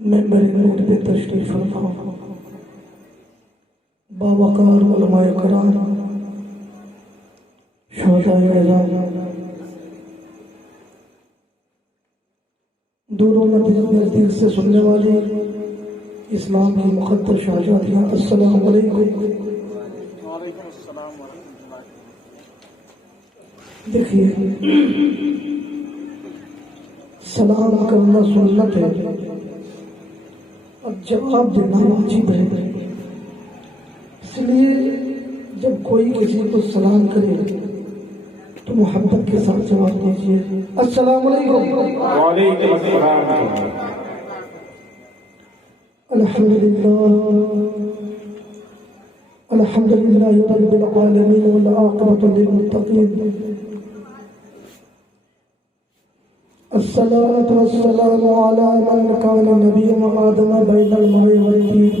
ممبر نور پہ تشریف فرما، باوقار علماء کرام، شہداء اعظام، دور و نزدیک سے سننے والی اسلام کی مقدس شہادیاں، السلام علیکم۔ دیکھیے، سلام کرنا سنت ہے اور جواب دینا واجب ہے، اس لیے جب کوئی کسی کو سلام کرے تو محبت کے ساتھ جواب دیجیے، السلام علیکم۔ وعلیکم السلام۔ الحمد للہ رب العالمین والعاقبۃ للمتقین، الصلاة والسلام على من كان نبيا آدم بين الماء والطين،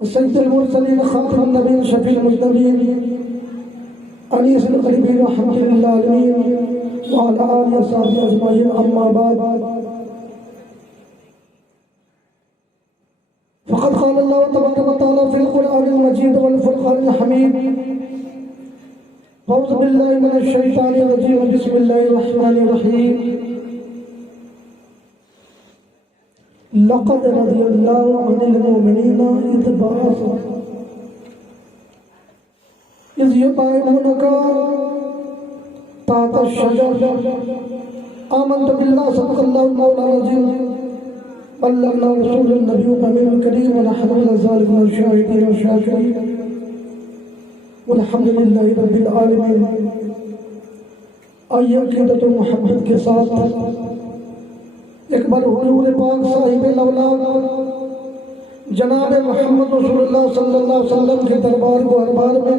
وسيد المرسلين خاتم النبيين شفيع المذنبين أنيس القريبين رحمة للعالمين وعلى آله وصحبه أجمعين، أما بعد، فقد قال الله تبارك وتعالى في القرآن المجيد والفرقان الحميد، أعوذ بالله من الشيطان الرجيم، بسم الله الرحمن الرحيم، لقد رضي الله عن المؤمنين إذ يبايعونك تحت الشجرة، آمنت بالله صدق الله المولى العظيم، بلغنا رسول النبي الأمين الكريم، ونحن على ذلك من الشاهدين والشاكرين، والحمد للہ رب العالمین۔ آئیے عقیدت و محبت کے ساتھ ایک بار حضور پاک صاحب الاولاد جناب محمد رسول اللہ صلی اللہ علیہ وسلم کے دربار کو دربار میں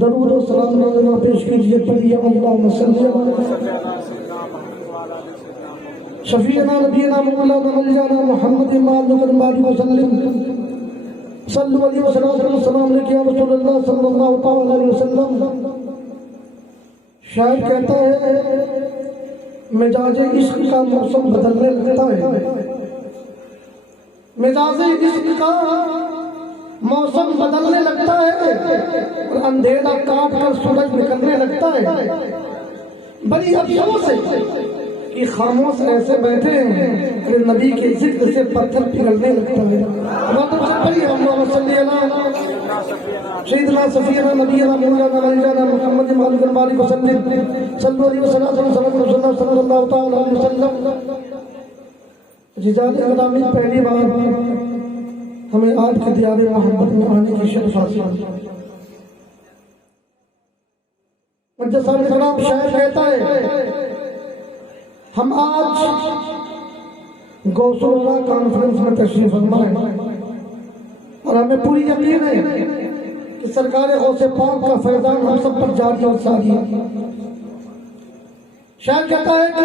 درود و سلام نازلہ پیش کیجیے، پڑھیے اللہم صلی علی شفیعنا نبینا مولانا ملجانا محمد مالک وسلم، صلی اللہ علیہ وسلم علیہ رسول اللہ صلی اللہ علیہ وسلم۔ شاعر کہتا ہے مزاج عشق کا موسم بدلنے لگتا ہے، مزاج عشق کا موسم بدلنے لگتا ہے اور اندھیرا کاٹ کر سورج نکلنے لگتا ہے۔ بڑی افسوس ہے کہ خاموش ایسے بیٹھے ہیں کہ نبی کے ذکر سے پتھر پگھلنے لگتا ہے۔ اللہم صلی علی سیدنا سفینا نبینا مولانا ملجانا محمد مالک وسلم، صلی اللہ علیہ وسلم صلی اللہ تعالی علیہ وسلم۔ جزاد اقدامی پہلی بار ہمیں آج کے دیار محبت میں آنے کی شرف حاصل ہے۔ مجد صاحب کرام شاعر کہتا ہے ہم آج غوث اللہ کانفرنس میں تشریف فرما ہے اور ہمیں پوری یقین ہے کہ سرکار غوث پاک کا فیضان ہم سب پر جاری اور ساری ہے۔ شاعر کہتا ہے کہ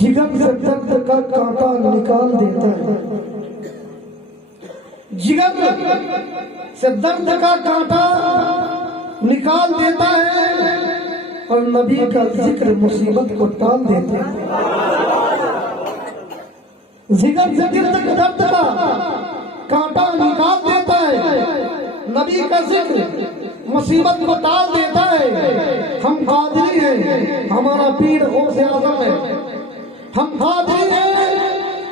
جگر سے درد کا کانٹا نکال دیتا ہے، جگر سے درد کا کانٹا نکال دیتا ہے اور نبی کا ذکر مصیبت کو ٹال دیتا ہے۔ ذکر سے درد کا کانٹا نکال دیتا ہے، نبی کا ذکر مصیبت کو ٹال دیتا ہے۔ ہم قادری ہیں، ہمارا پیر غوث اعظم ہے، ہم قادری ہیں،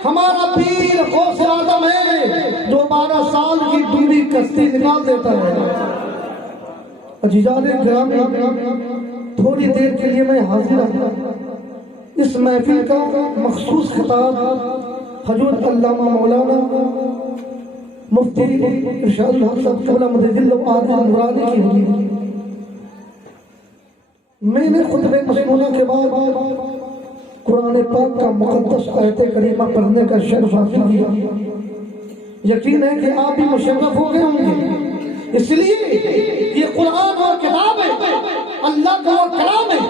ہمارا پیر غوث اعظم ہے جو 12 سال کی دوری کشتی نکال دیتا ہے۔ عزیزان گرامی، تھوڑی دیر کے لیے میں حاضر ہوں۔ اس محفل کا مخصوص خطاب حضرت علامہ مولانا مفتی ارشاد الحق صاحب قبلہ مدد عادل مرادی کی ہوئی۔ میں نے خطبہ مسمونہ کے بعد قرآن پاک کا مقدس آیت کریمہ پڑھنے کا شرف حاصل کیا۔ یقین ہے کہ آپ بھی مشرف ہو گئے ہوں گے، اس لیے یہ قرآن اور کتاب ہے، اللہ کا وہ کلام ہے۔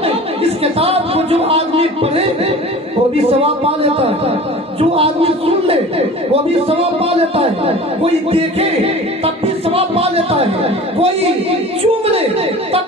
اس کتاب کو جو آدمی پڑھے وہ بھی ثواب پا لیتا ہے، جو آدمی سن لے وہ بھی ثواب پا لیتا ہے، کوئی دیکھے تب بھی ثواب پا لیتا ہے، کوئی چوم لے تب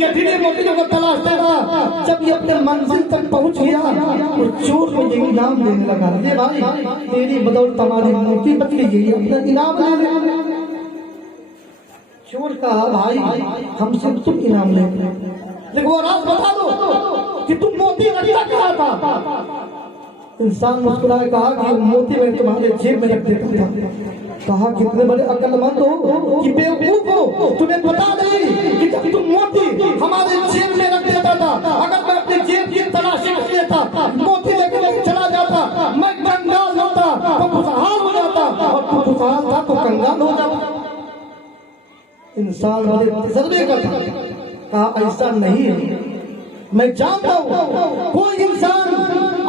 گٹھیلے موتیوں کو تلاشتے رہا. جب یہ اپنے منزل تک پہنچ گیا تو چور کو یہ انعام دینے لگا. یہ بھائی تیری بدولت ہماری موتی بچ گئی ہے, اپنا انعام لے لے. چور کہا بھائی ہم سے تم انعام لے لے, لیکن وہ راز بتا دو کہ تم موتی رکھتا کیا تھا. انسان مسکرائے کہا کہ موتی میں تمہارے جیب میں رکھ دیتا تھا. کہا کتنے بڑے عقل مند ہو کہ بیوقوف ہو, تمہیں پتا نہیں کہ جب تم موتی ہمارے جیب میں رکھ دیتا تھا, اگر میں اپنی جیب کی تلاشی کر لیتا, موتی لے کے چلا جاتا, میں کنگال ہوتا تو خوشحال ہو جاتا, اور تو خوشحال تھا تو کنگال ہو جاتا. انسان بڑے تجربے کا تھا. کہا ایسا نہیں ہے, میں جانتا ہوں کوئی انسان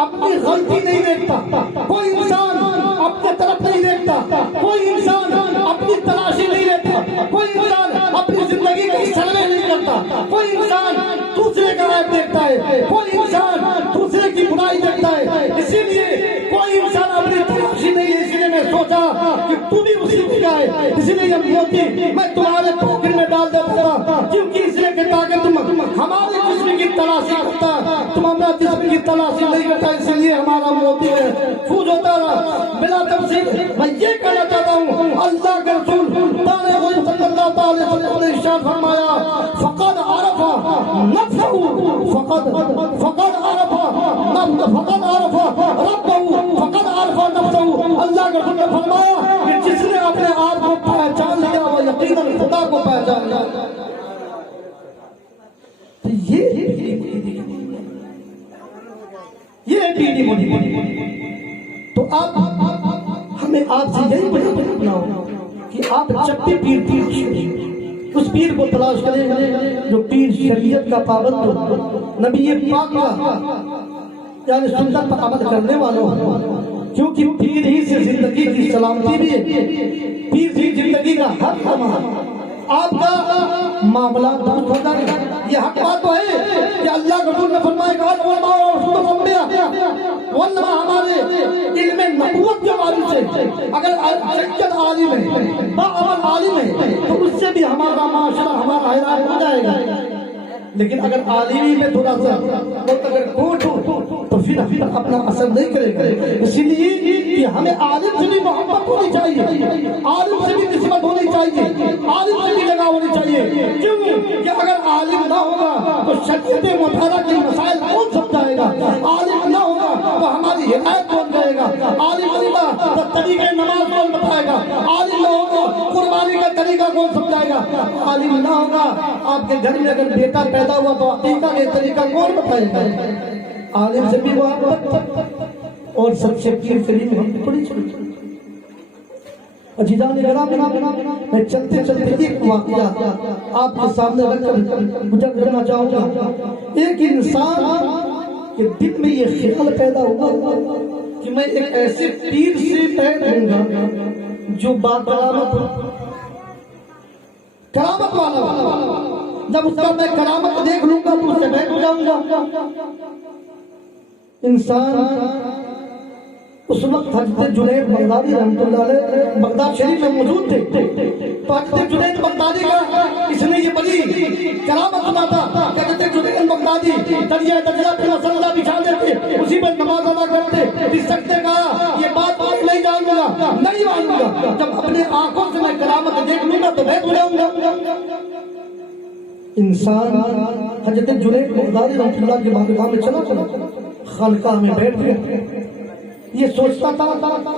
اپنی غلطی نہیں دیکھتا, کوئی انسان اپنے طرف نہیں دیکھتا, کوئی انسان اپنی تلاشی نہیں لیتا, کوئی انسان اپنی زندگی کا سروے نہیں کرتا, کوئی انسان دوسرے کا عیب دیکھتا ہے, کوئی انسان دوسرے کی برائی دیکھتا ہے. اسی لیے کوئی انسان اپنی تلاشی نہیں ہے. اسی لیے میں سوچا کہ تو بھی اسی کا ہے, اسی لیے یہ موتی میں تمہارے پاکٹ میں ڈال دیتا تھا, کیونکہ اس لیے کہ تاکہ تم ہمارے جسم کی تلاشی کرتا, تم ہمارا جسم کی تلاشی نہیں کرتا, اسی لیے ہمارا موتی ہے فوج ہوتا رہا. بلا تفصیل میں یہ کہنا چاہتا ہوں, اللہ کے رسول صلی اللہ علیہ وسلم نے ارشاد فرمایا, فقد عرف نفسه, فقد عرف ربه, فقد عرف نفسه. اللہ کے رسول نے فرمایا کہ جس نے اپنے آپ کو پہچان لیا وہ یقیناً خدا کو پہچان لیا. یہ پیڑھی موڑی. تو آپ ہمیں آپ سے یہی بنا ہو کہ آپ جب بھی پیر اس پیر کو تلاش کریں جو پیر شریعت کا پابند ہو, نبی پاک کا یعنی سنت پر عمل کرنے والوں ہو, کیونکہ پیر ہی سے زندگی کی سلامتی بھی ہے, پیر ہی زندگی کا حق ہمارا. آپ کا معاملہ درست ہو جائے. یہ حق بات تو ہے کہ اللہ کے رسول نے فرمایا کہ علماء ہمارے علم نبوت کے وارث سے, اگر سچل عالم ہے, باعمل عالم ہے, تو اس سے بھی ہمارا معاشرہ ہمارا حیران ہو جائے گا. لیکن اگر عالمی میں تھوڑا سا اگر کوٹ ہو تو پھر اپنا اثر نہیں کرے گا. اسی لیے کہ ہمیں عالم سے بھی محبت ہونی چاہیے, عالم سے بھی نسبت ہونی چاہیے, عالم سے بھی لگاؤ ہونی چاہیے. کیوں کہ اگر عالم نہ ہوگا تو شریعت مطالعہ کے مسائل کون سمجھائے گا, عالم نہ ہوگا تو ہماری ہدایت کون کرے گا, عالم نہیں ہوگا تو طریقہ نماز کون بتائے گا, عالم نہ ہوگا قربانی کا طریقہ کون سمجھائے گا, عالم نہ ہوگا آپ کے گھر میں اگر بیٹا پیدا ہوا تو عقیقہ کے طریقہ کون بتائے گا. عالم سے بھی محبت اور سب سے پیر سے بھی محبت بڑی چھوٹی. عزیزان گرامی, میں چلتے چلتے ایک واقعہ آپ کے سامنے رکھ کر گزر کرنا چاہوں گا. ایک انسان کے دل میں یہ خیال پیدا ہوا کہ میں ایک ایسے پیر سے پیر ہوں گا جو کرامت والا, جب اس کا میں کرامت دیکھ لوں گا تو اس سے بیٹھ ہو جاؤں گا. انسان اس وقت حضرت جنید بغدادی رحمۃ اللہ علیہ بغداد شریف میں موجود تھے. تو حضرت جنید بغدادی کا اس نے یہ بڑی کرامت سنا تھا کہ حضرت جنید بغدادی دریائے دجلہ پہ مسلح بچھا دیتے, اسی پر نماز ادا کرتے. اس سکتے کہا یہ بات نہیں جانوں گا, نہیں مانوں گا, جب اپنے آنکھوں سے میں کرامت دیکھ لوں گا تو بیٹھ ہو جاؤں گا. انسان حضرت جنید بغدادی رحمۃ اللہ کی بارگاہ میں چلا خانقاہ میں بیٹھ گیا. یہ سوچتا تھا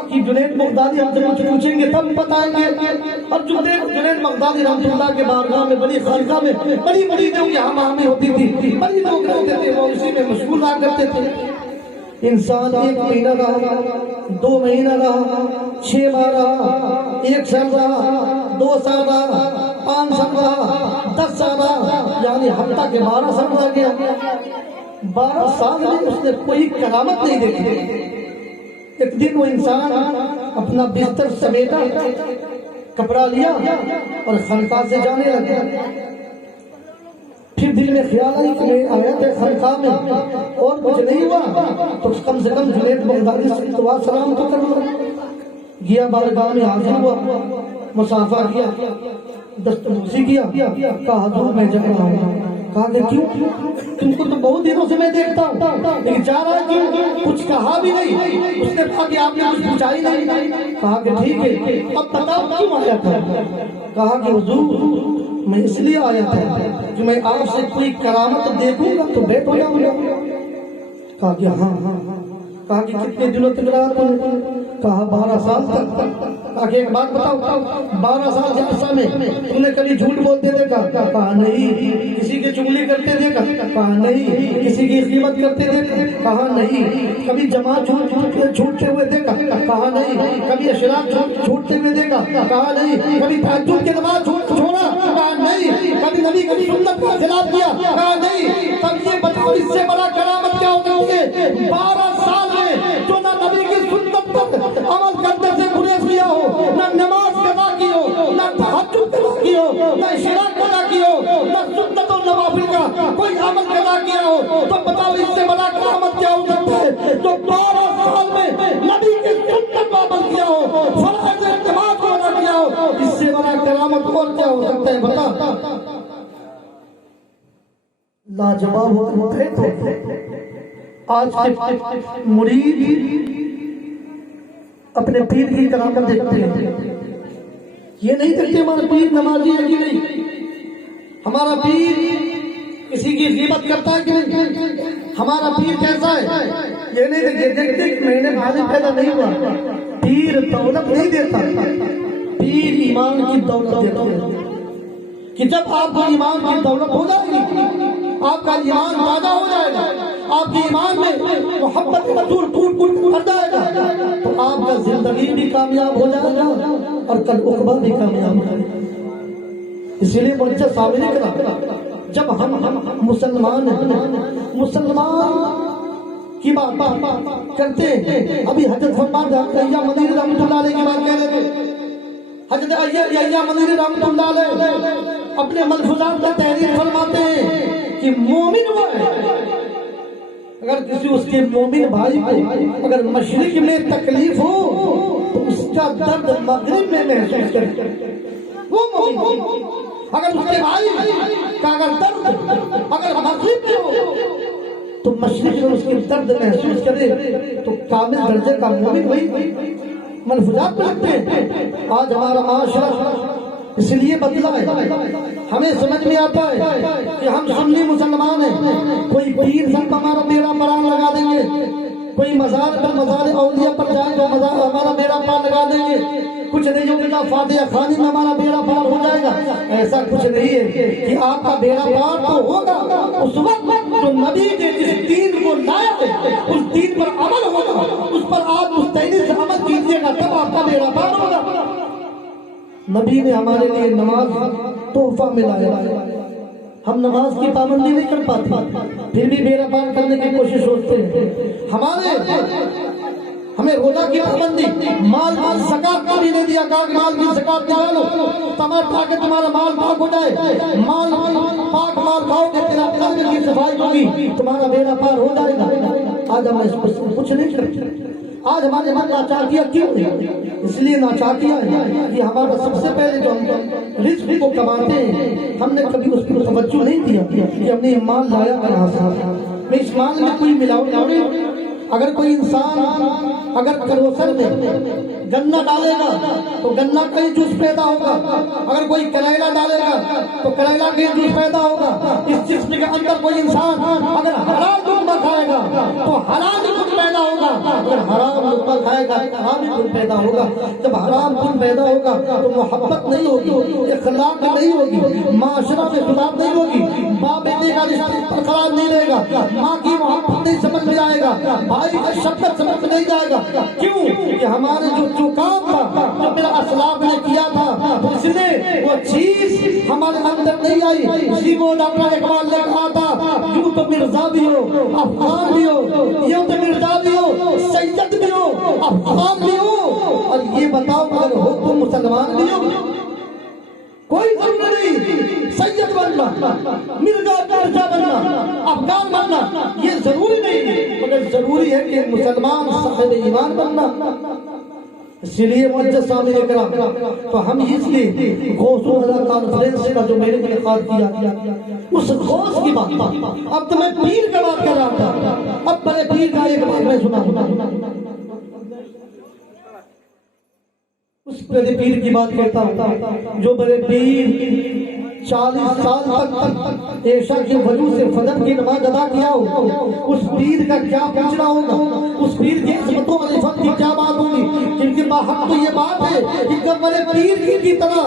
کہ جنید بغدادی ہم سے کچھ پوچھیں گے تب بتائیں گے. اور جنید بغدادی رحمۃ اللہ کے بارگاہ میں بڑی خانقاہ میں بڑی بڑی لوگ ہم آمی ہوتی تھی, بڑی لوگ رہتے تھے, وہ اسی میں مشغول رہا کرتے تھے. انسان 1 مہینہ رہا, 2 مہینہ رہا, 6 ماہ رہا, 1 سال رہا, 2 سال رہا, 5 سال رہا, 10 سال رہا, یعنی حتیٰ کہ 12 سال رہ گیا. 12 سال میں اس نے کوئی کرامت نہیں دیکھی. ایک دن وہ انسان اپنا بستر سمیٹا, کپڑا لیا اور خانقاہ سے جانے لگا. پھر دل میں خیال آئی کہ میں آیا تھا خانقاہ میں اور کچھ نہیں ہوا تو کم سے کم جنید بغدادی سے دعا سلام تو کر لوں. گیا بارگاہ میں حاضر ہوا, مصافحہ کیا, دستبوسی کیا, کہا حضور میں جا رہا ہوں. کہا کہ کیوں؟ تم کو تو بہت دنوں سے میں دیکھتا ہوں لیکن جا رہا ہے کیوں؟ کچھ کہا بھی نہیں۔ اس نے کہا کہ آپ نے کچھ پوچھا ہی نہیں۔ کہا کہ ٹھیک ہے، اب بتاؤ کیوں آیا تھا؟ کہا کہ حضور میں اس لیے آیا تھا کہ میں آپ سے کوئی کرامت دیکھوں گا تو بیٹھ ہو جاؤں گا۔ کہا کہ ہاں۔ کہا کہ کتنے دنوں تک رہا تم؟ کہا 12 سال تک۔ کہا کہ ایک بات بتاؤ، 12 سال کے عرصہ میں تم نے کبھی جھوٹ بولتے دیکھا؟ کہا نہیں۔ کسی کی چغلی کرتے دیکھا؟ کہا نہیں۔ کسی کی غیبت کرتے دیکھا؟ کہا نہیں۔ کبھی جماعت چھوٹتے ہوئے دیکھا؟ کہا نہیں۔ کبھی اشراق چھوٹتے ہوئے دیکھا؟ کہا نہیں۔ کبھی تہجد کی نماز چھوڑا؟ کہا نہیں۔ کبھی نبی کبھی سنت کا خلاف کیا؟ کہا نہیں۔ تب یہ بتاؤ اس سے بڑا کرامت کیا ہو سکتی ہے؟ 12 سال میں جو نہ نبی کی سنت پر عمل کرنے سے گریز کیا ہو، نہ نماز قضا کی ہو، نہ تہجد قضا کی ہو، نہ اشراق قضا کی ہو، نہ سنت و نوافل کا کوئی عمل قضا کیا ہو، تو بتاؤ اس سے بڑا کرامت کیا ہو سکتا ہے؟ جو 12 سال میں نبی کی سنت پر عمل کیا ہو، فرائض اعتماد کو ادا کیا ہو، اس سے بڑا کرامت اور کیا ہو سکتا ہے؟ بتا۔ لاجواب ہوتے تھے آج کے مرید اپنے پیر کی کرامت دیکھتے ہیں، یہ نہیں دیکھتے ہمارا پیر نمازی ہے کہ نہیں، ہمارا پیر کسی کی غیبت کرتا ہے کہ نہیں، ہمارا پیر کیسا ہے یہ نہیں دیکھتے کہ میں نے غالب پیدا نہیں ہوا۔ پیر دولت نہیں دیتا، پیر ایمان کی دولت دیتا ہے کہ جب آپ کو ایمان کی دولت ہو جائے گی، آپ کا ایمان تازہ ہو جائے گا، آپ کے ایمان میں محبت رسول ٹوٹ کر جائے گا، تو آپ کا زندگی بھی کامیاب ہو جائے گا اور کل عقبہ بھی کامیاب ہو جائے گا۔ اسی لیے مجھے صاحب نے کہا جب ہم مسلمان ہیں، مسلمان کی بات کرتے ہیں، ابھی حضرت فرمان ایا مدینی رحمۃ اللہ علیہ کی بات کہہ رہے تھے، حضرت ایا مدینی رحمۃ اللہ علیہ اپنے ملفوظات کا تحریر فرماتے ہیں کہ مومن وہ ہے اگر کسی اس کے مومن بھائی کو اگر مشرق میں تکلیف ہو تو اس کا درد مغرب میں محسوس کرے، وہ مومن۔ اگر اس کے بھائی کا اگر درد اگر مغرب میں ہو تو مشرق میں اس کے درد محسوس کرے تو کامل درجے کا مومن وہی ملفوظات میں لگتے ہیں۔ آج ہمارا معاشرہ اس لیے بدلا ہے، ہمیں سمجھ میں آتا ہے کہ ہم سنی مسلمان ہیں، کوئی پیر سب ہمارا بیڑا پران لگا دیں گے، کوئی مزار پر مزار اولیاء پر جائے تو ہمارا بیڑا پار لگا دیں گے، کچھ نہیں جو بیٹا فاتحہ خانی میں ہمارا بیڑا پار ہو جائے گا۔ ایسا کچھ نہیں ہے کہ آپ کا بیڑا پار تو ہوگا اس وقت جو نبی نے جس دین کو لایا ہے اس دین پر عمل ہوگا، اس پر آپ مستعدی سے عمل کیجیے گا تب آپ کا بیڑا پار ہوگا۔ نبی نے ہمارے لیے نماز تحفہ میں لایا، ہم نماز کی پابندی نہیں کر پاتے پھر بھی بیڑا پار کرنے کی کوشش ہوتے ہیں۔ ہمیں روزہ کی پابندی، مال زکات کا بھی نہیں دیا، کہا کہ مال کی زکات نکالو تاکہ تمہارا مال پاک ہو جائے، مال پاک مال کھاؤ گے تیرا قلب کی صفائی ہوگی، تمہارا بیڑا پار ہو جائے گا۔ آج ہم اس پر کچھ نہیں کرتے، آج ہمارے من ناچاکیاں کیوں نہیں؟ اس لیے ناچاکیاں ہے کہ ہمارا سب سے پہلے جو ہم رزق کو کماتے ہیں ہم نے کبھی اس پر توجہ نہیں دیا کہ ہم نے مال لایا کہاں سے، میں اس مال میں کوئی ملاوٹ نہیں۔ اگر کوئی انسان اگر کروسر میں گنا ڈالے گا تو گنا کا ہی جوس پیدا ہوگا، اگر کوئی کریلا ڈالے گا تو کریلا کا ہی جوس پیدا ہوگا۔ اس جسم کے اندر کوئی انسان اگر حلال لقمہ کھائے گا تو حلال خون پیدا ہوگا، اگر حرام لقمہ کھائے گا تو حرام خون پیدا ہوگا۔ جب حرام خون پیدا ہوگا تو محبت نہیں ہوگی، اخلاق نہیں ہوگی، معاشرہ میں خلاف نہیں ہوگی، باپ بیٹے کا رشتہ برقرار نہیں رہے گا، ماں کی محبت نہیں سمجھ میں آئے گا، بھائی کا شفقت سمجھ میں نہیں جائے گا۔ کیوں کہ ہمارے جو کام تھا جو میرا اسلاف نے کیا تھا اس نے وہ چیز ہمارے اندر نہیں آئی۔ اسی کو ڈاکٹر اقبال نے کہا تھا یوں تو مرزا بھی ہو افغان بھی ہو، یوں تو مرزا بھی ہو سید بھی ہو افغان بھی ہو، اور یہ بتاؤ اگر ہو تو مسلمان بھی ہو۔ کوئی ضروری نہیں سید بننا، مرزا بننا، افغان بننا، یہ ضروری نہیں، مگر ضروری ہے کہ مسلمان صاحب ایمان بننا۔ اسی لیے معزز سامنے کرام تو ہم اس لیے غوث اللہ کانفرنس کا جو میں نے انعقاد کیا اس غوث کی بات اب تو میں پیر کا بات کر رہا تھا، اب بڑے پیر کا ایک بات میں سنا اس بڑے پیر کی بات کہتا ہوں جو بڑے پیر 40 سال تک عشاء کی وضو سے فجر کی نماز ادا کیا ہو، اس پیر کا کیا پوچھنا ہوگا، اس پیر کی عظمتوں اور عزت کی کیا بات ہوگی؟ کیونکہ باحق تو یہ بات ہے کہ جب بڑے پیر کی طرح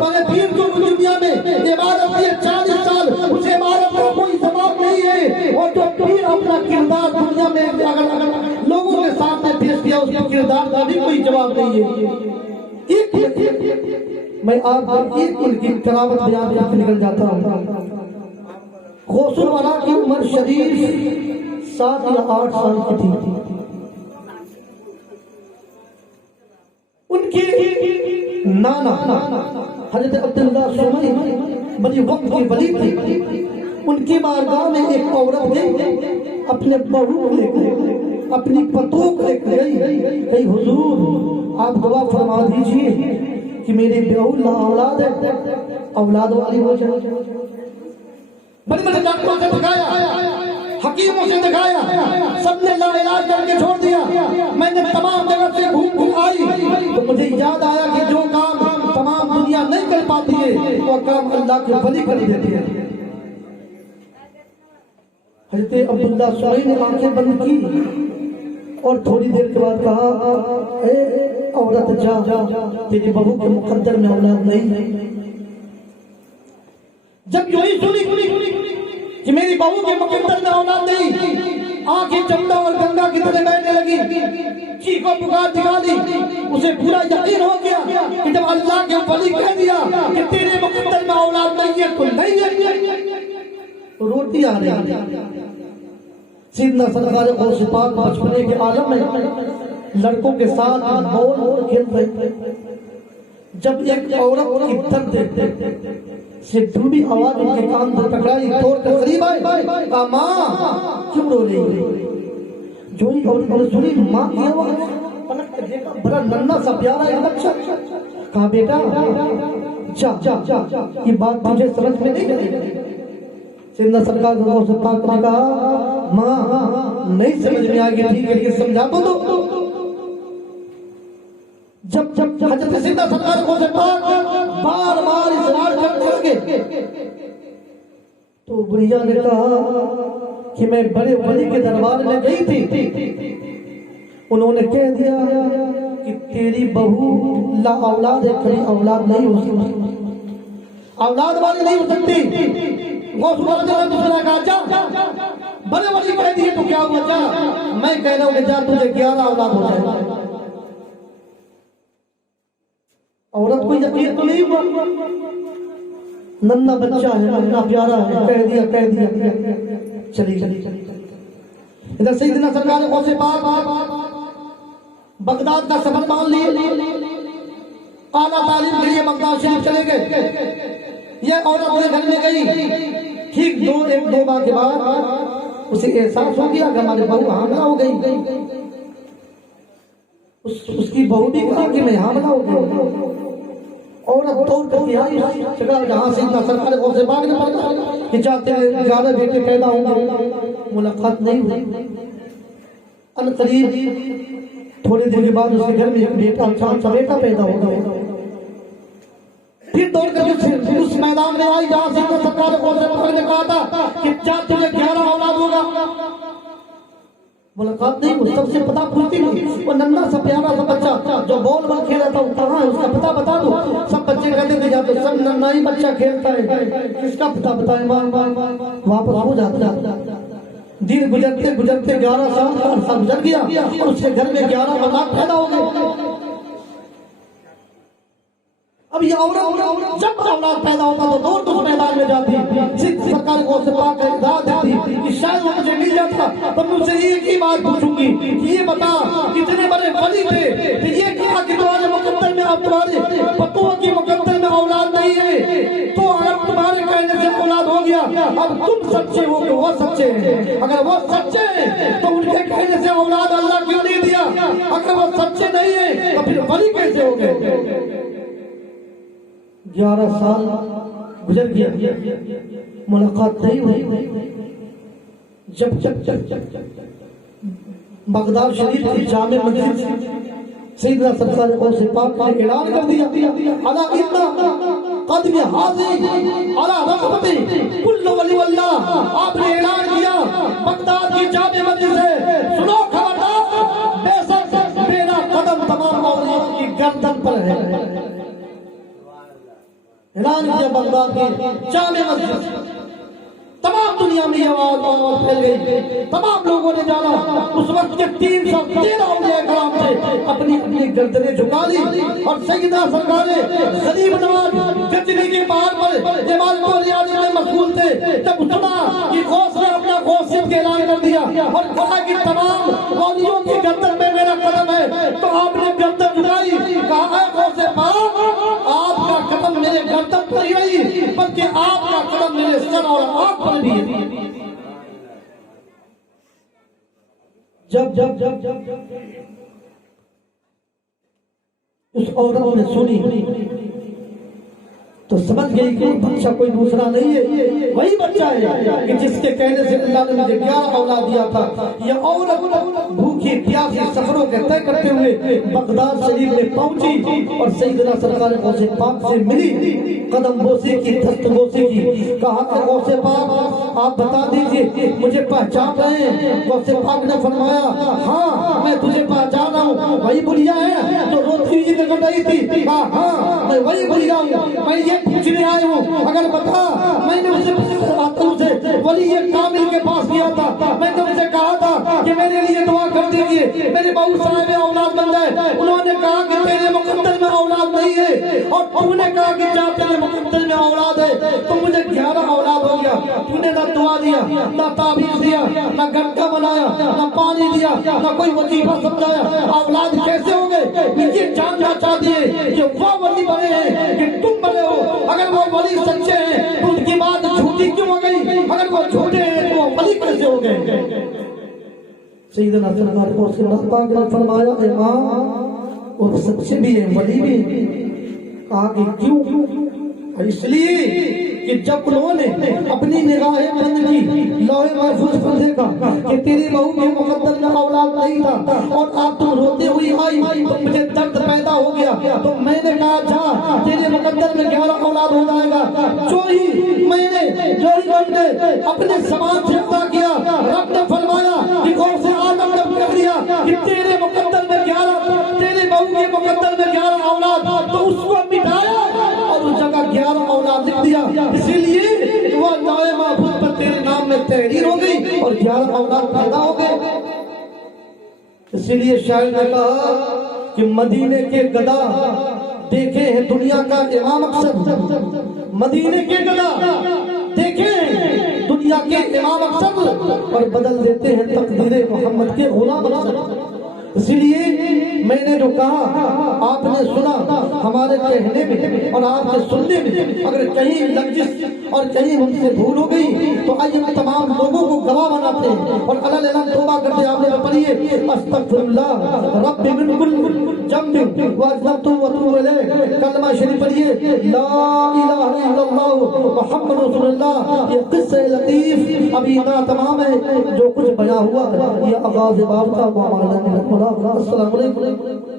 بڑے پیر جو دنیا میں عبادت کی 40 سال اس عبادت کا کوئی جواب نہیں ہے، اور جو پیر اپنا کردار دنیا میں اگر لوگوں کے سامنے پیش کیا اس کے کردار کا بھی کوئی جواب نہیں ہے۔ میں آپ کو ایک ان کی کرامت بیان کر کے نکل جاتا ہوں۔ غوث الورا کی عمر شریف 7 یا 8 سال کی تھی۔ ان کی نانا حضرت عبداللہ سمی بڑی وقت کی ولی تھی، ان کی بارگاہ میں ایک عورت گئی اپنے بہو لے کر، اپنی پتوک لے کر گئی، حضور آپ دعا فرما دیجئے کہ میری بہو لا اولاد ہے، اولاد والی ہو جائے۔ بڑے بڑے ڈاکٹروں سے دکھایا، حکیموں سے دکھایا، سب نے لا علاج کر کے چھوڑ دیا۔ میں نے تمام جگہ سے گھوم آئی تو مجھے یاد آیا کہ جو کام تمام دنیا نہیں کر پاتی ہے وہ کام اللہ کے ولی کر دیتی ہے۔ حضرت عبداللہ سمی نے آنکھیں بند کی اور تھوڑی دیر کے بعد کہا، اے عورت جا، تیری بہو کے مقدر میں اولاد نہیں ہے۔ جب یہی سنی کہ میری بہو کے مقدر میں اولاد نہیں، آنکھیں جمنا اور گنگا کی طرح بہنے لگی، چیخ و پکار دکھا دی۔ اسے پورا یقین ہو گیا کہ جب اللہ کے ولی کہہ دیا کہ تیرے مقدر میں اولاد نہیں ہے تو نہیں ہے، روٹی آ رہی ہے۔ سیدنا سرکار غوث پاک بچپنے کے عالم میں لڑکوں کے ساتھ بول کھیل رہے، جب ایک عورت کی درد سے ڈوبی آواز ان کے کان پر ٹکرائی، توڑ کر قریب آئے، کہا ماں کیوں رو رہی ہے؟ جو ہی عورت نے سنی ماں کی آواز، پلٹ کر دیکھا بڑا ننھا سا پیارا ایک بچہ، کہا بیٹا جا، یہ بات تجھے سمجھ میں نہیں آئی؟ سیدنا سرکار غوث پاک نے کہا ماں نہیں سمجھ میں آگے، ٹھیک ہے کہ سمجھا تو دو۔ جب حضرت سیدنا سرکار غوث پاک بار بار اصرار کرنے لگے تو بڑھیا نے کہا کہ میں بڑے ولی کے دربار میں گئی تھی، انہوں نے کہہ دیا کہ تیری بہو لا اولاد ہے، کبھی اولاد نہیں ہو سکتی، اولاد والی نہیں ہو سکتی۔ غوث اللہ نے دوسرا کہا جا، بڑے ولی کہہ دیے تو کیا ہوا، جا، میں کہہ رہا ہوں کہ جا تجھے 11 اولاد ہو جائے۔ عورت کو یقین تو نہیں ہوا، ننھا بچہ ہے، ننھا پیارا ہے، کہہ دیا چلی۔ ادھر سیدنا سرکار غوث پاک بغداد کا سفر مان لیے، اعلیٰ تعلیم کے لیے بغداد شریف چلے گئے۔ یہ عورت اپنے گھر میں گئی، ٹھیک 2 ماہ کے بعد اسے احساس ہو گیا کہ ہماری بہو حاملہ ہو گئی۔ اس کی بہو بھی کہا کہ میں حاملہ ہو گئی۔ عورت دوڑ کر کے آئی جگہ جہاں سیدنا سرکار غوث پاک نے پڑھا کہ چاہتے ہیں زیادہ بیٹے پیدا ہوں گے، ملاقات نہیں ہوئی۔ ان قریب تھوڑے دن کے بعد اس کے گھر میں ایک بیٹا، چاند سا بیٹا پیدا ہو گیا۔ پھر دوڑ کر اس میدان میں آئی جہاں سیدنا سرکار غوث پاک نے کہا تھا کہ چاند تجھے 11 اولاد ہوگا، ملاقات نہیں ہوئی۔ سب سے پتہ پوچھتی نہیں، وہ ننھا سا پیارا سا بچہ جو بال بال کھیلا تھا وہ کہاں ہے، اس کا پتہ بتا دو۔ سب بچے کہتے تھے جاتے سب ننھا ہی بچہ کھیلتا ہے، کس کا پتہ بتائیں ماں؟ واپس ہو جاتا۔ دن گزرتے گزرتے 11 سال کا عرصہ گزر گیا اور اس کے گھر میں 11 اولاد پیدا ہو گئے۔ اب یہ عورت جب اولاد پیدا ہوتا تو دور دور میدان میں جاتی، سرکار غوث پاک کا اقدار دیتی کہ شاید وہ مجھے مل جاتا تو میں اسے ایک ہی بات پوچھوں گی کہ یہ بتا کتنے بڑے ولی تھے کہ یہ کہا کہ تمہارے مقدر میں اب تمہارے پتوں کی مقدر میں اولاد نہیں ہے تو اب تمہارے کہنے سے اولاد ہو گیا، اب تم سچے ہو کہ وہ سچے ہیں؟ اگر وہ سچے ہیں تو ان کے کہنے سے اولاد اللہ کیوں نہیں دیا؟ اگر وہ سچے نہیں ہیں تو پھر ولی کیسے ہو گئے؟ 11 سال گزر گیا، ملاقات نہیں ہوئی۔ جب بغداد شریف کی جامع مسجد سیدنا سرکار غوث پاک نے اعلان کر دیا، الا ان قدم حاضر الا رغبت کل ولی اللہ، آپ نے اعلان کیا بغداد کی جامع مسجد سے، سنو خبردار، بے شک میرا قدم تمام اولیاء کی گردن پر ہے۔ اعلان کیا بغداد کی جامع مسجد، تمام دنیا میں یہ آواز پھیل گئی، تمام لوگوں نے جانا۔ اس وقت کے 313 اولیاء کرام تھے، اپنی اپنی گردنیں جھکا لی، اور سیدنا سرکار غریب نواز گجری کے پہاڑ پر جمال کو ریاضی میں مشغول تھے، جب سنا کہ غوث نے اپنا غوثیت کا اعلان کر دیا اور کہا کہ تمام اولیاء کی گردن میں میرا قدم ہے، تو آپ نے گردن جھکائی، کہا اے غوث پاک، آپ کا قدم میرے گردن پر ہی نہیں بلکہ آپ کا قدم میرے سر اور آنکھ پر بھی ہے۔ جب اس عورت نے سنی تو سمجھ گئی کہ بچہ کوئی دوسرا نہیں ہے، وہی بچہ ہے کہ جس کے کہنے سے اللہ نے مجھے 11 اولاد دیا تھا۔ یہ عورت بھوکی پیاسی سفروں کے طے کرتے ہوئے بغداد شریف میں پہنچی اور سیدنا سرکار غوث پاک سے ملی، قدم بوسی کی، دست بوسی کی، کہا کہ غوث پاک آپ بتا دیجئے مجھے پہچان رہے ہیں؟ غوث پاک نے فرمایا ہاں میں تجھے پہچان رہا ہوں، وہی بڑھیا ہے جو روتی ہوئی نکل رہی تھی؟ کہا ہاں میں وہی بڑھیا ہوں، میں یہ پوچھنے آئے ہوں، اگر بتا میں نے اسے ولی کامل کے پاس گیا تھا، میں نے اسے کہا تھا کہ میرے لیے دعا کر دیجئے میرے بہو صاحب اولاد بن جائے، انہوں نے کہا کہ تیرے مقدر میں اولاد نہیں ہے، اور تم نے کہا کہ جا تیرے مقدر میں اولاد ہے، تو مجھے 11 اولاد ہو گیا۔ تو نے نہ دعا دیا، نہ تعویذ دیا، نہ گھٹا بنایا، نہ پانی دیا، نہ کوئی وظیفہ سمجھایا، اولاد کیسے ہو گئے؟ یہ جاننا چاہتی ہے کہ وہ ولی بنے ہیں کہ تم بنے ہو؟ اگر وہ ولی سچے ہیں تو ان کی بات جھوٹی کیوں ہو گئی؟ اگر وہ جھوٹے ہیں تو وہ ولی کیسے ہو گئے؟ سیدنا سرکار کو پاک نے فرمایا اے ماں وہ سچے بھی ہیں ولی بھی ہیں۔ آگے کیوں؟ اس لیے کہ جب انہوں نے اپنی نگاہیں بند کی، لوح محفوظ پر دیکھا کہ تیری بہو کے مقدر میں اولاد نہیں تھا اور آپ تم روتے ہوئی آئی تو مجھے درد پیدا ہو گیا، تو میں نے کہا جا تیرے مقدر میں 11 اولاد ہو جائے گا۔ جو ہی میں نے جوڑی بن کے اپنے سامان سے عطا کیا، رب نے فرمایا کہ غوث آدم نے کہہ دیا کہ تیرے مقدر میں 11، تیرے بہو کے مقدر میں 11 اولاد، تو اس کو مٹایا اور اس جگہ 11 اولاد لکھ دیا، اسی لیے وہ لوح محفوظ پر تیرے نام میں تحریر ہو گئی اور 11 اولاد پیدا ہو گئے۔ اسی لیے شاعر نے کہا کہ مدینے کے گدا دیکھے ہیں دنیا کا امام اکثر، مدینے کے گدا دیکھے ہیں دنیا کے امام اکثر، اور بدل دیتے ہیں تقدیر محمد کے غلام اکثر۔ اسی لیے میں نے جو کہا آپ نے سنا، ہمارے کہنے میں اور آپ کے سننے میں اگر کہیں لغزش اور کہیں ہم سے بھول ہو گئی تو آئیے تمام لوگوں کو گواہ بناتے ہیں اور اللہ اللہ توبہ کرتے ہیں۔ آپ نے پڑھیے استغفر اللہ رب من کل ذنب واذنبت واتوب الیہ، کلمہ شریف پڑھیے لا الہ الا اللہ محمد رسول اللہ۔ یہ قصہ لطیف ابھی اتنا تمام ہے، جو کچھ بیان ہوا یہ آغاز باب کا معاملہ ہے۔ السلام علیکم۔